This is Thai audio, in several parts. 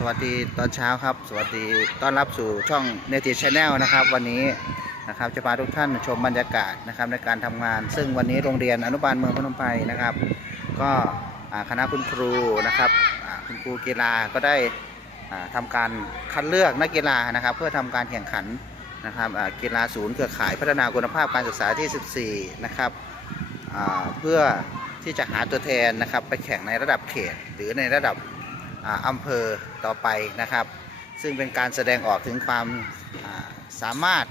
สวัสดีตอนเช้าครับ สวัสดีต้อนรับสู่ช่องเนติชแนลนะครับ วันนี้นะครับจะพาทุกท่านชมบรรยากาศนะครับในการทำงาน ซึ่งวันนี้โรงเรียนอนุบาลเมืองพนมไพรนะครับ ก็คณะคุณครูนะครับคุณครูกีฬาก็ได้อ่าทำการคัดเลือกนักกีฬานะครับ เพื่อทำการแข่งขันนะครับกีฬาศูนย์เครือข่ายพัฒนาคุณภาพการศึกษาที่ 14 นะครับเพื่อที่จะหาตัวแทนนะครับไปแข่งในระดับเขตหรือในระดับ อำเภอต่อไปนะครับ ซึ่งเป็นการแสดงออกถึงความสามารถ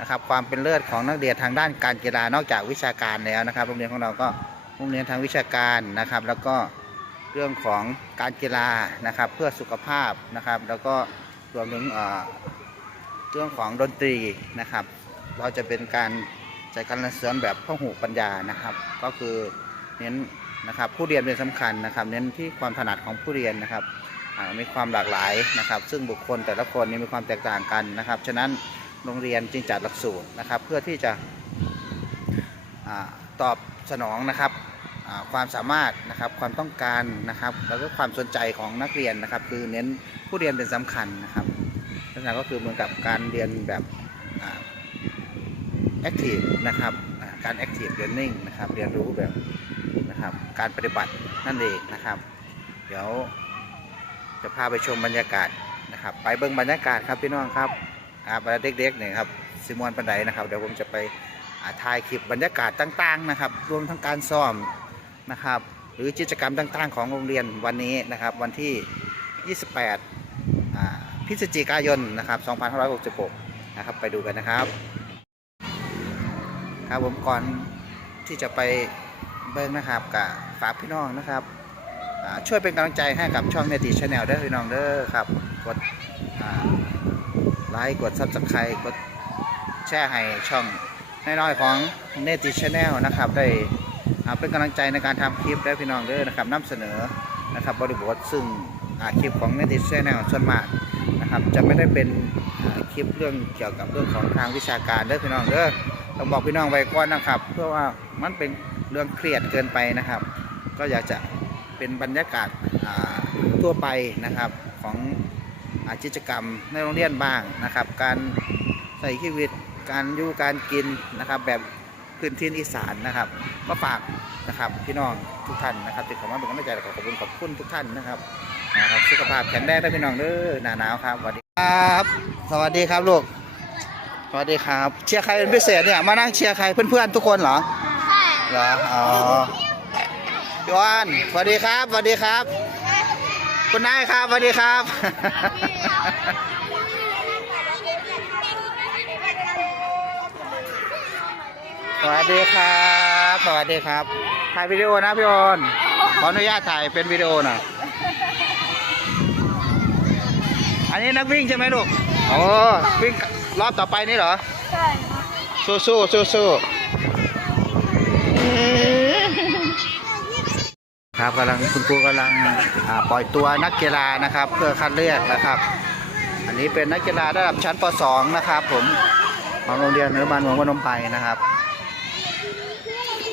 นะครับความเป็นเลิศของนักเรียนทางด้านการกีฬานอกจากวิชาการแล้วนะครับโรงเรียนของเราก็โรงเรียนทางวิชาการนะครับ แล้วก็เรื่องของการกีฬานะครับเพื่อสุขภาพนะครับ แล้วก็รวมถึงอ่าเรื่องของดนตรีนะครับ เราจะเป็นการจัดการเรียนแบบพหูปัญญานะครับ ก็คือเน้น นะครับ ผู้เรียนเป็นสำคัญนะครับ เน้นที่ความถนัดของผู้เรียนนะครับมีความหลากหลายนะครับ ซึ่งบุคคลแต่ละคนนี่มีความแตกต่างกันนะครับ ฉะนั้นโรงเรียนจึงจัดหลักสูตรนะครับ เพื่อที่จะอตอบสนองนะครับความสามารถนะครับความต้องการนะครับ แล้วก็ความสนใจของนักเรียนนะครับ คือเน้นผู้เรียนเป็นสำคัญนะครับลักษณะก็คือเหมือนกับการเรียนแบบแอคทีฟนะครับการแอคทีฟเรียนนิ่งนะครับเรียนรู้แบบ นะครับ การปฏิบัตินั่นเองนะครับ เดี๋ยวจะพาไปชมบรรยากาศนะครับ ไปเบิ่งบรรยากาศครับพี่น้องครับอาบเด็กๆเนี่ยครับซิมอนปันไดนะครับ เดี๋ยวผมจะไปถ่ายคลิปบรรยากาศต่างๆนะครับ รวมทั้งการซ้อมนะครับ หรือกิจกรรมต่างๆ ของโรงเรียนวันนี้นะครับ วันที่ 28 พฤศจิกายนนะครับ 2566 นะครับ ไปดูกันนะครับ ครับผมก่อนที่จะไป เบิ้งนะครับกับฝากพี่น้องนะครับช่วยเป็นกำลังใจให้กับช่องเนติชาแนลเด้พี่น้องเด้อครับ กดไลค์กดซับสไครต์กดแชร์ให้ช่องน้อยๆของเนติชาแนลนะครับ ได้เป็นกำลังใจในการทำคลิปได้พี่น้องเด้อนะครับนำเสนอนะครับบริบทซึ่งคลิปของเนติชาแนลส่วนมากนะครับจะไม่ได้เป็นคลิปเรื่องเกี่ยวกับเรื่องของทางวิชาการเด้อพี่น้องเด้อต้องบอกพี่น้องไว้ก่อนนะครับ เพื่อว่ามันเป็น เรื่องเครียดเกินไปนะครับ ก็อยากจะเป็นบรรยากาศทั่วไปนะครับของอากิจกรรมในโรงเรียนบ้างนะครับ การใส่ชีวิตการอยู่การกินนะครับแบบพื้นที่อีสานนะครับก็ฝากนะครับพี่น้องทุกท่านนะครับที่เข้ามาเป็นกำลังใจและขอขอบคุณขอบคุณทุกท่านนะครับนะครับสุขภาพแข็งแรงได้พี่น้องเด้อหนาหนาวครับสวัสดีครับ สวัสดีครับลูกสวัสดีครับ เชียร์ใครเป็นพิเศษเนี่ยมานั่งเชียร์ใครเพื่อนๆทุกคนเหรอ เหรออ๋อพี่อ้อนสวัสดีครับสวัสดีครับ คุณนายครับสวัสดีครับ สวัสดีครับ สวัสดีครับ ถ่ายวิดีโอนะพี่ออนขออนุญาตถ่ายเป็นวิดีโอหน่อยอันนี้นักวิ่งใช่ไหมลูกโอ้วิ่งรอบต่อไปนี่เหรอ ใช่สู้สู้สู้สู้ ครับกำลังคุณครูกำลังปล่อยตัวนักกีฬานะครับ เพื่อคัดเลือกนะครับ อันนี้เป็นนักกีฬาระดับชั้นป .2 นะครับ ผมของโรงเรียนอนุบาลเมืองพนมไพรนะครับ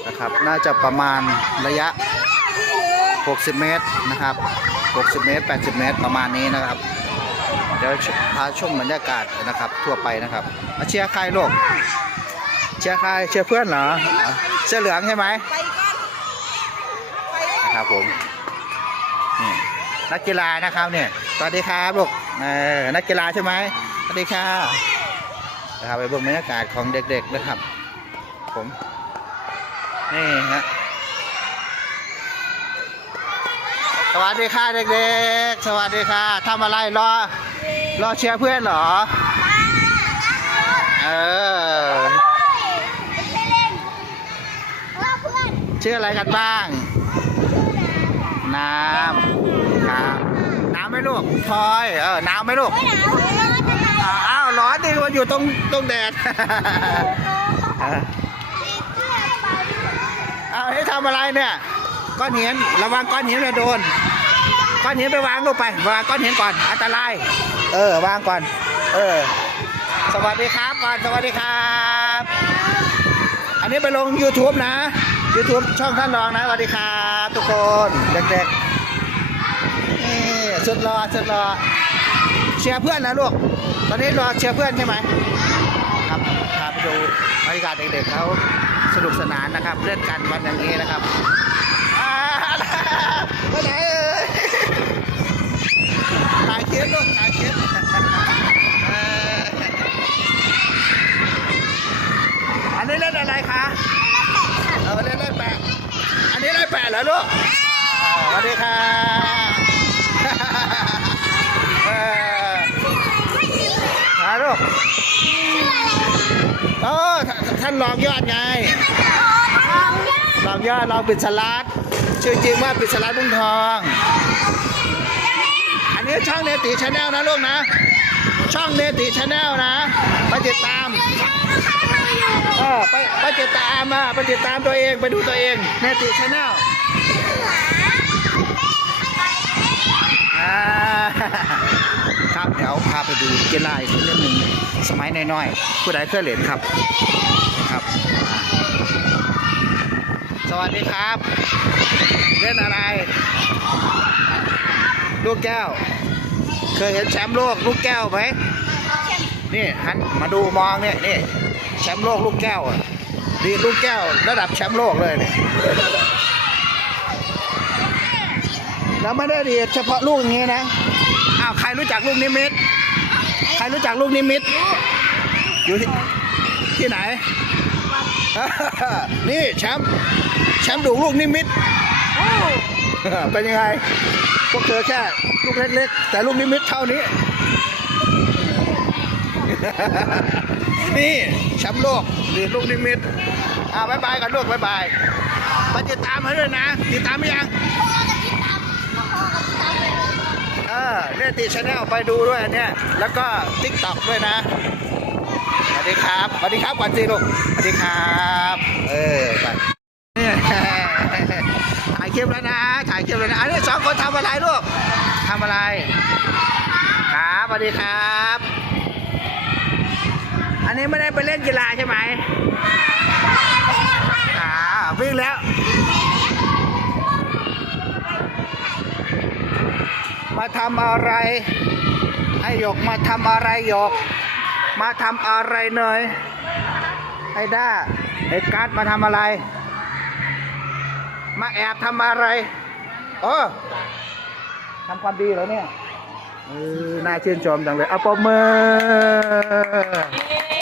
นะครับ น่าจะประมาณระยะ 60 เมตรนะครับ 60 เมตร 80 เมตรประมาณนี้นะครับเดี๋ยวพาชมบรรยากาศนะครับ ทั่วไปนะครับเชียร์ใครลูกเชียร์ใครเชียร์เพื่อนเหรอเสื้อเหลืองใช่ไหม นไปนะครับผมนี่นักกีฬานะครับเนี่ยสวัสดีครับลูกเออนักกีฬาใช่ไหมสวัสดีค่ะนะครับไปเบิ่งบรรยากาศของเด็กๆนะครับ ผมนี่ฮะสวัสดีค่ะเด็กๆ สวัสดีค่ะทำอะไรรอรอเชียร์เพื่อนเหรอเออว่าเพื่อนชื่ออะไรกันบ้าง น้ำครับน้ำไหมลูกพลอยเออน้ำไหมลูกไม่หนาวร้อนจะหนาวอ้าวอ้าวร้อนดิมันอยู่ตรงตรงแดดเออเสื้อเปล่าเอาให้ทำอะไรเนี่ยก้อนหินระวังก้อนหินจะโดน ก้อนหินไปวางลงไปวางก้อนหินก่อนอันตรายเออวางก่อน เออ สวัสดีครับก่อนสวัสดีครับ อันนี้ไปลง YouTube นะ YouTube ช่องท่านรองนะสวัสดีครับทุกคนเด็กๆนี่สุดรอสุดรอเชียร์เพื่อนนะลูกตอนนี้รอเชียร์เพื่อนใช่ไหมครับพาไปดูบรรยากาศเด็กๆเขาสนุกสนานนะครับเล่นกันวันอย่างนี้นะครับอ่าไปไหนเอ่ยถ่ายคลิปลูกถ่ายคลิปเอ่ออันนี้เล่นอะไรคะเออเล่นเล่นแปะอันนี้เล่นแปะเหรอลูกอ่าสวัสดีค่ะ เออมา ลูกเออท่านรองยอดไงรองยอดรองปิดสลัดชื่อจริงว่าปิดสลัดบุ้งทอง อันนี้ช่องเนติชาแนลนะลูกนะ ช่องเนติชาแนลนะไปติดตามเออไปไปติดตามมาไปติดตามตัวเองไปดูตัวเองเนติชาแนลอ่าาไปดูกีฬาอีกเรื่องหนึ่งสมัยน้อยๆผู้ใดเคยเล่นครับครับ สวัสดีครับ เล่นอะไร ลูกแก้ว เคยเห็นแชมป์โลกลูกแก้วไหมนี่หันมาดูมองเนี่ยนี่แชมป์โลกลูกแก้วดีลูกแก้วระดับแชมป์โลกเลยเนี่ยแล้วไม่ได้ดีเฉพาะลูกอย่างนี้นะอ้าวใครรู้จักลูกนิมิต ใครรู้จักลูกนิมิต อยู่ที่ที่ไหน นี่แชมป์แชมป์ดูลูกนิมิต เป็นยังไง พวกเธอแค่ลูกเล็กๆ แต่ลูกนิมิตเท่านี้ นี่แชมป์โลกดีลูกนิมิตอ่าบายบายกันลูกบายบายมาติดตามให้ด้วยนะ ติดตามไหมยัง ออเนี่ยติชาแนลไปดูด้วยอันเนี้ยแล้วก็ทิกตอกด้วยนะสวัสดีครับสวัสดีครับก่อนสิลูกสวัสดีครับเออไปถ่ายคลิปแล้วนะถ่ายคลิปแล้วนะอันนี้สองคนทำอะไรลูกทำอะไรครับสวัสดีครับ อันนี้ไม่ได้ไปเล่นกีฬาใช่ไหมอ่าวิ่งแล้ว มาทำอะไรไอ้หยกมาทำอะไรหยก มาทำอะไรเนยไอ้ด้าไอ้กัดมาทำอะไร มาแอบทำอะไรเออทำความดีเหรอเนี่ยเออน่าชื่นชมจังเลยเอาปมมือ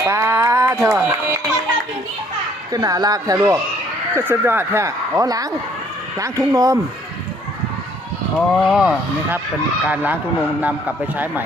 ป้าเถอะก็น่ารักแท้ลูกก็สุดยอดแท้อ๋อล้างล้างถุงนม อ๋อ นี่ครับ เป็นการล้างถุงนงนำกลับไปใช้ใหม่